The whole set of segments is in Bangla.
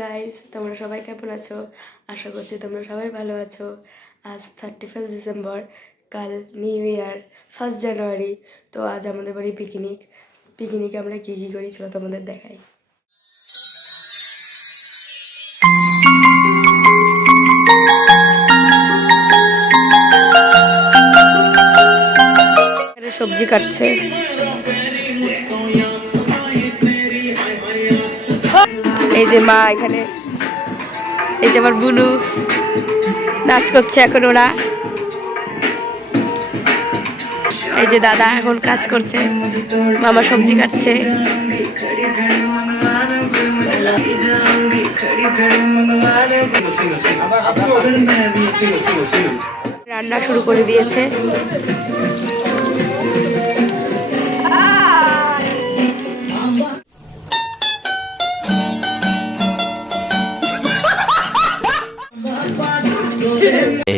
গাইস, তোমরা সবাই কেমন আছো? আশা করছি তোমরা সবাই ভালো আছো। আজ 31 ডিসেম্বর, কাল নিউ ইয়ার, 1 জানুয়ারি। তো আজ আমাদের বাড়ি পিকনিকে আমরা কী কী করি চলো তোমাদের দেখাই। সবজি কাটছে, এই যে মা এখানে, এই যে আমার বুনু নাচ করছে এখন ওরা, এই যে দাদা এখন কাজ করছে, মামা সবজি কাটছে। রান্না শুরু করে দিয়েছে।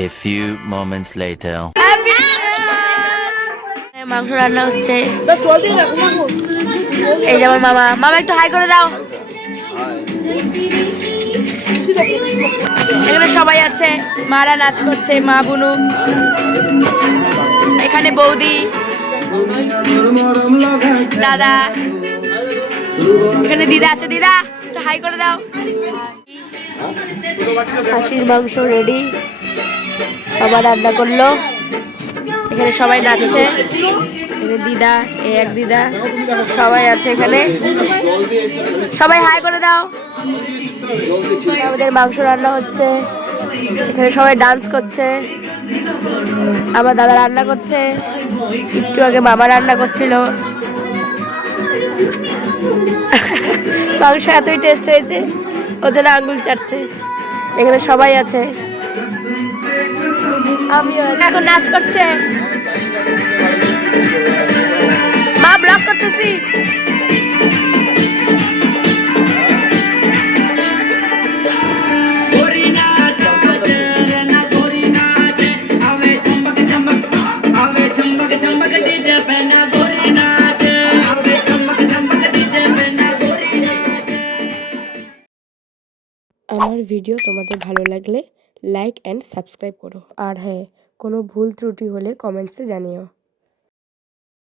A few moments later. মাংস রান্না হচ্ছে। এই যে আমার মামা একটু হাই করে দাও। এখানে সবাই আছে, মারা নাচ করছে, মা বুনু, এখানে বৌদি, দাদা, এখানে দিদা আছে, দিদা একটু হাই করে দাও। খাসির মাংস রেডি, বাবা রান্না করলো, এখানে সবাই নাচছে, এখানে দিদা, এই এক দিদা, সবাই আছে এখানে, সবাই হাই করে দাও। আমাদের মাংস রান্না হচ্ছে, এখানে সবাই ডান্স করছে, আমার দাদা রান্না করছে, একটু আগে মামা রান্না করছিল। মাংস এতই টেস্ট হয়েছে ও যেন আঙ্গুল চাটছে। এখানে সবাই আছে, আমিও এখন নাচ করছে, মা ব্লগ করতেছি। আমার ভিডিও তোমাদের ভালো লাগলে লাইক অ্যান্ড সাবস্ক্রাইব করো, আর হ্যাঁ, কোনো ভুল ত্রুটি হলে কমেন্টসে জানিও।